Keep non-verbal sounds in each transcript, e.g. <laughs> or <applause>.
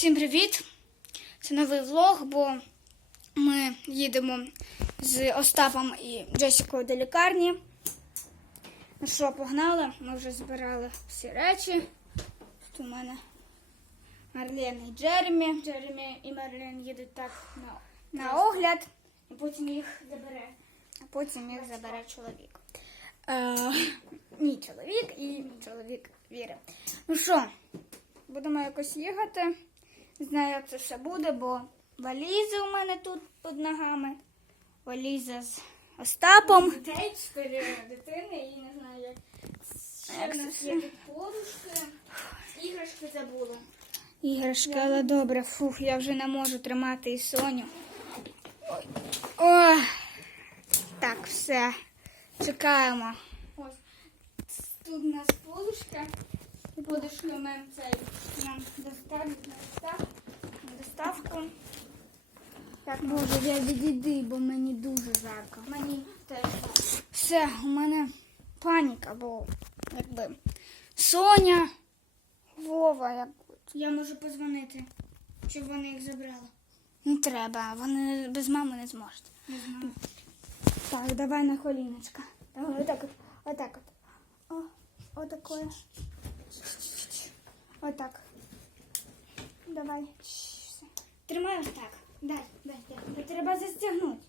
Всім привіт! Це новий влог, бо ми їдемо з Остапом і Джесікою до лікарні. Ну що, погнали? Ми вже збирали всі речі. Тут у мене Марлен і Джеремі. Джеремі і Марлен їдуть так на, на огляд, і потім їх забере. А потім їх забере чоловік. Е, <laughs> мій чоловік і мій чоловік Віри. Ну що, будемо якось їхати. Не знаю, як це все буде, бо валізи у мене тут під ногами. Валіза з Остапом. Дітей, чотири дитини і не знаю, як. Ще в нас є тут подушки, іграшки забула. Іграшки, але добре, фух, я вже не можу тримати і Соню. Ой. Ой. Так, все. Чекаємо. Ось. Тут у нас подушка. І подушки ми цей нам доставлять на достав- доставку. Так, Боже, я відійди, бо мені дуже жарко. Мені теж. Все, у мене паніка, бо якби Соня, Вова, як Я можу позвонити, щоб вони їх забрали. не треба, вони без мами не зможуть. Не знаю. Так, давай на коліночка. Давай отак от, отак от. О, отакое. Отак. Давай. Тримай ось так. Дай, дай, дай. Треба застягнути.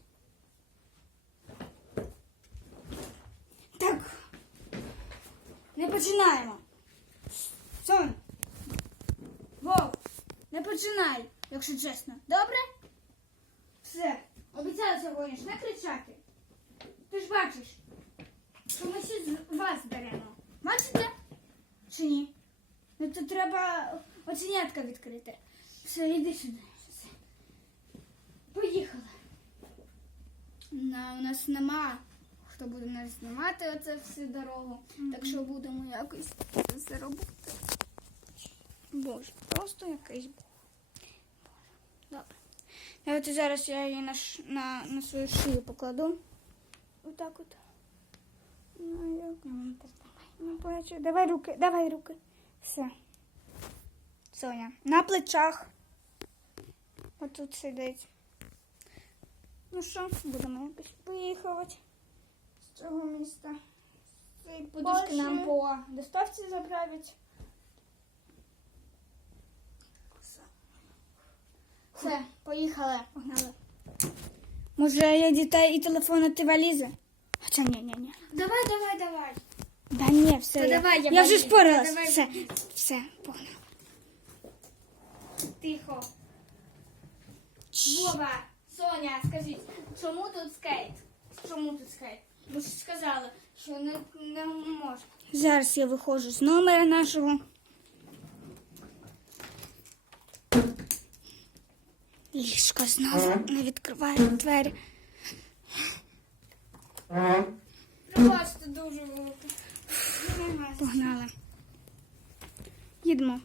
Так. Не починаємо. Сон. Вов, не починай, якщо чесно. Добре? Все. Обіцяю сьогодні ж не кричати. Ти ж бачиш, що ми всі з вас беремо. Бачите? Чи ні? Ну то треба оцінятка відкрити. Все, йди сюди. Поїхали. На, у нас нема хто буде нас знімати оце всю дорогу. Так що будемо якось це все робити. Боже, просто якийсь Бог. Добре. Давайте зараз я її на, на, на свою шию покладу. Отак от. Ну, як? Ну, бачу. Давай руки, давай руки. Все. Соня. На плечах. Отут сидить. Ну що, будемо якось поїхати з цього міста. Ці подушки нам по доставці заправять. Все. Все, поїхали. Погнали. Може, я дітей і телефон, а ти валізи? Хоча ні, ні, ні. Давай, давай, давай. Да ні, все. Та я, давай, я я вже спорилась. Та давай Все, все, погнали. Тихо. Вова, Соня, скажіть, чому тут скейт? Чому тут скейт? Ви ж сказали, що не, не можна. Зараз я виходжу з номера нашого. Ліжко знову не відкриває двері. Пробачте дуже велике. Погнали. Їдемо.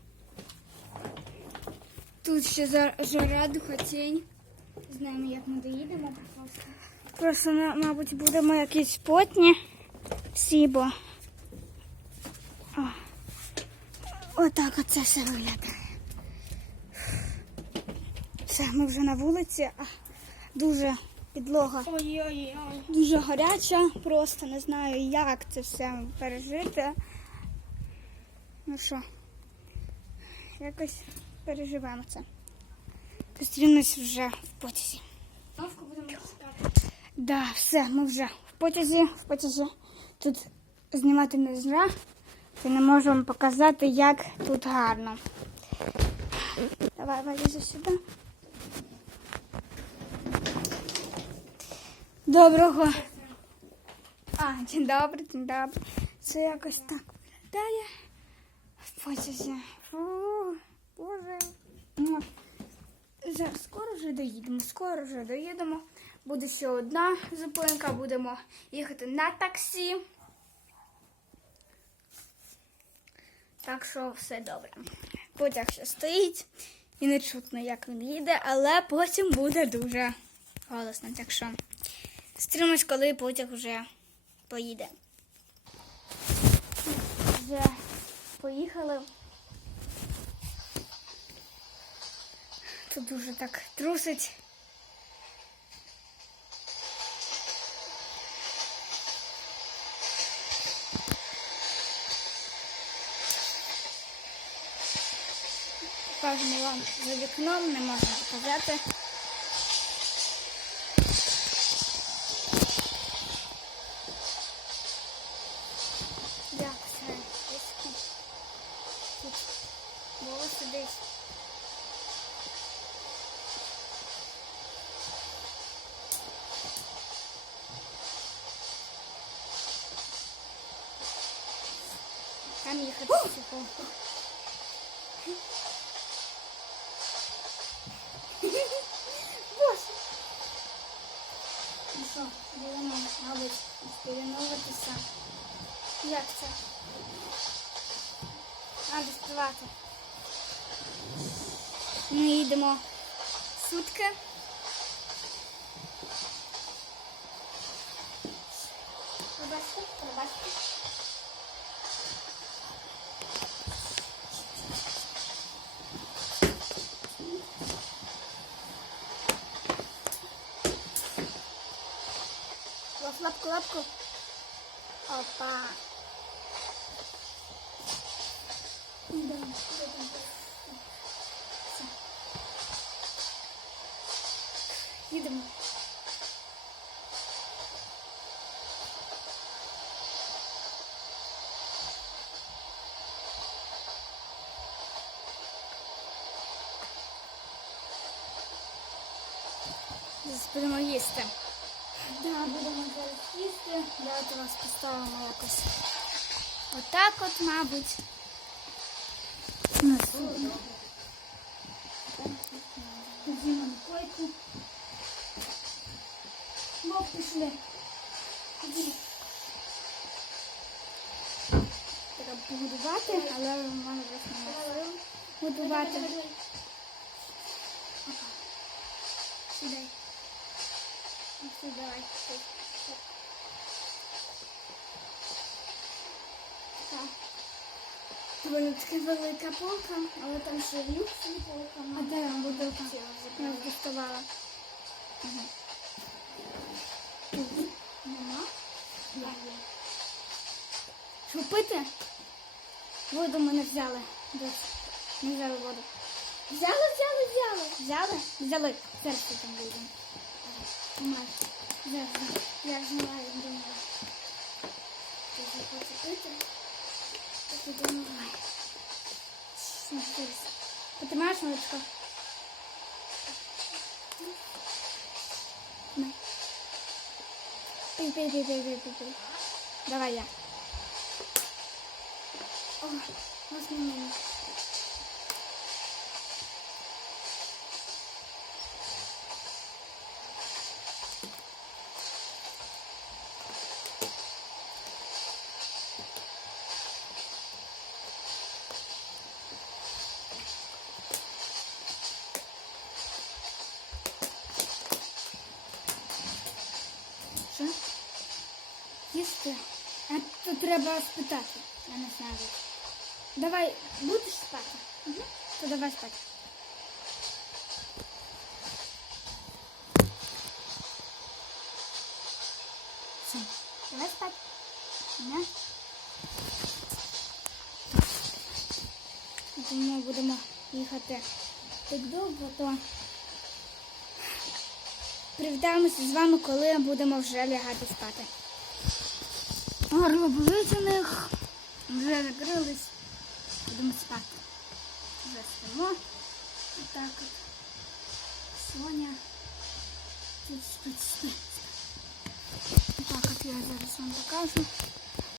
Тут ще жара, духотінь. Знаємо, як ми доїдемо просто. Просто, мабуть, будемо якісь потні. Всі, бо. О. Отак оце все виглядає. Все, ми вже на вулиці. А, Дуже підлога дуже гаряча. Просто не знаю, як це все пережити. Ну що, якось переживемо це. Зустрінемось вже в потязі. Да, все, ми вже в потязі, в потязі. Тут знімати не зря. Я не можу вам показати, як тут гарно. Давай валізу сюди. Доброго. А, день добрий, день добрий. Це якось так виглядає. Потязі. Боже. Ну, Зараз скоро вже доїдемо, скоро вже доїдемо. Буде ще одна зупинка, будемо їхати на таксі. Так що все добре. Потяг ще стоїть і не чутно, як він їде, але потім буде дуже голосно. Так що зустрінемось, коли потяг вже поїде. Вже поїхали. Тут дуже так трусить. Покажемо вам за вікном, не можна показати. Їхати тихо. Боже. Ну що, будемо, мабуть, спілінуватися. Як це? Треба співати. Ми їдемо сутки. Пробачте, пробачте. Лапку, лапку. Опа. Все. Їдемо. Зараз будемо їсти. Да, будемо зараз їсти. Давайте вас поставимо якось. Отак от, мабуть. Ходімо на койку. Бо пішли. Ходімо. Треба погодувати, але в мене вже немає. Годувати. Сідай. Все, давай. Тут. Так. Доволі така велика полка, але там ще люкс і полка. А де вона бутилка? Я доставала. Нема? Є. Що пити? Воду ми не взяли. Десь. Не взяли воду. Взяли, взяли, взяли. Взяли? Взяли. Що там вийдемо. Немає. Зараз. Я знімаю, думаю. Ти захоче пити? Так і думаю. Смотрись. Потримаєш молочко? Пий, пий, пий, пий, пий, пий. Давай я. О, ось мені. Треба спитати. Я не знаю. Давай, будеш спати? Угу. То давай спати. Все, давай спати. Не? Тому будемо їхати так довго, то привітаємося з вами, коли будемо вже лягати спати. Горло болить у них, вже закрились, будемо спати. Вже спимо. Отак от. Соня. Тут спить, спить. Так от я зараз вам покажу.